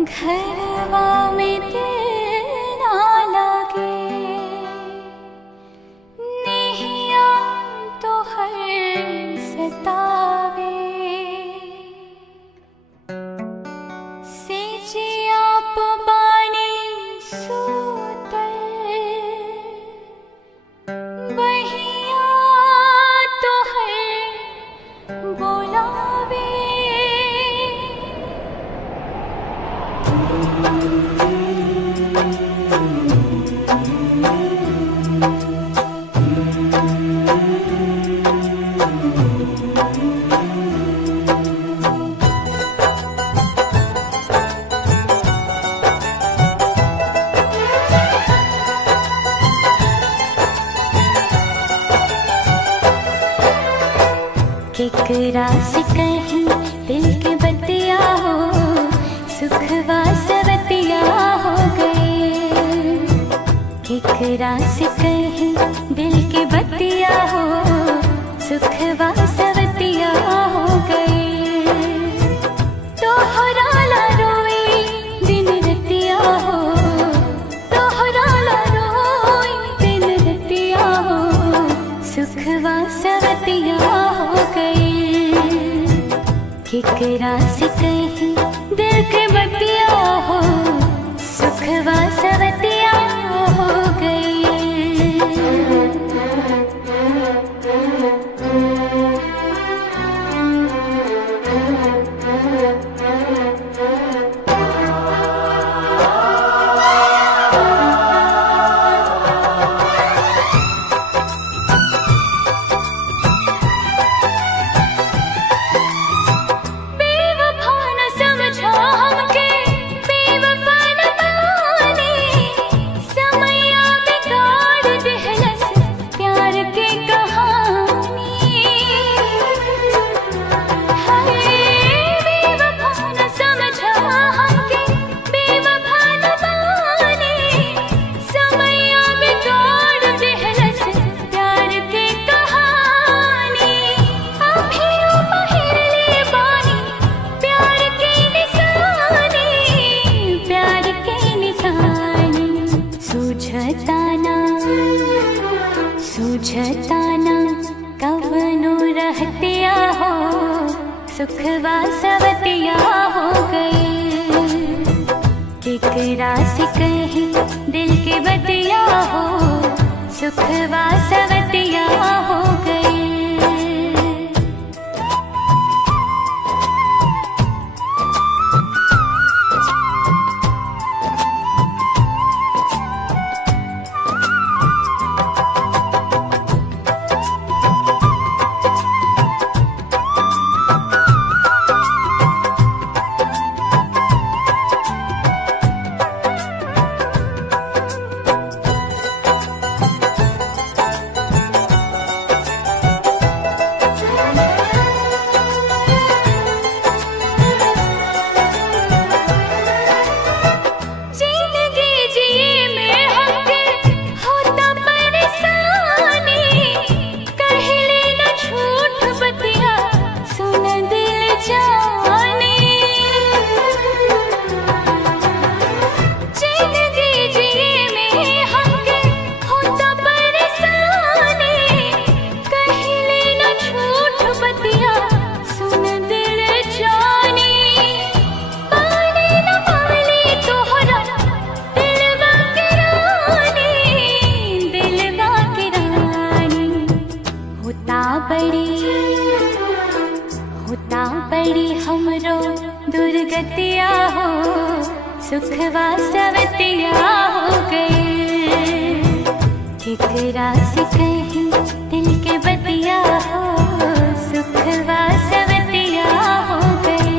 घरवा में दिल ना लागे, नेहिया तो हर सतावे। सेजिया बानी सूतल, बहिया तो हर बोलावे। केकरा से कहीं दिल के बतिया हो, सुखवा सवतिया हो गए। केकरा से कहीं दिल के बतिया हो, सुखवा सवतिया हो गए। तोहरा ला रोई दिन रतिया हो, तोहरा ला रोई दिन रतिया हो, सुखवा सवतिया हो गए। केकरा से कहीं दिल के बतिया हो, सुखवा सवतिया हो गए। सूझताना कवनो रहतिया हो, सुखवा सवतिया हो गए। केकरा से कहीं दिल के बतिया हो, सुखवा सवतिया हो गए। होता बड़ी हमरो दुर्गतिया हो, सुखवा सवतिया हो गए। केकरा से कहीं दिल के बतिया हो, सुखवा सवतिया हो गए।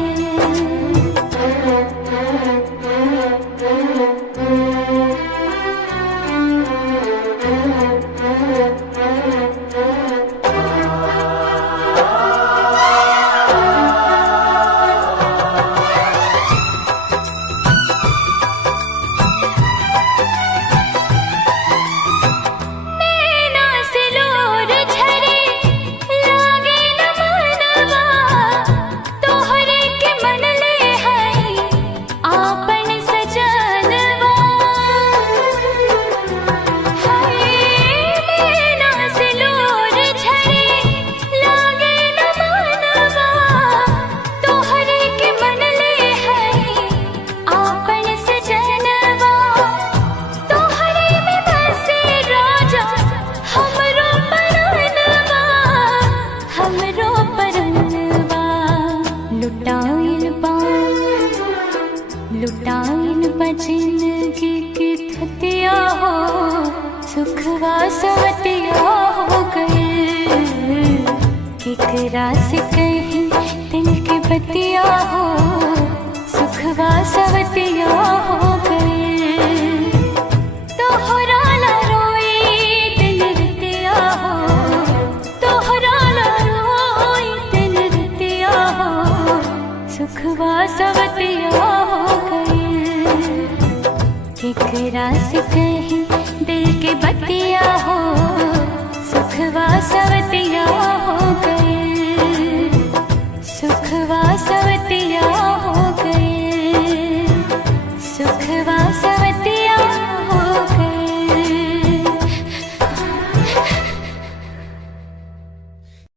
सुखवा सवतिया हो गए। केकरा से कहीं दिल की बतिया हो, सुखवा सवतिया हो गए। तोहरा ला रोई दिन रतिया हो, तोहरा ला रोई दिन रतिया हो, सुखवा सवतिया हो गए। केकरा से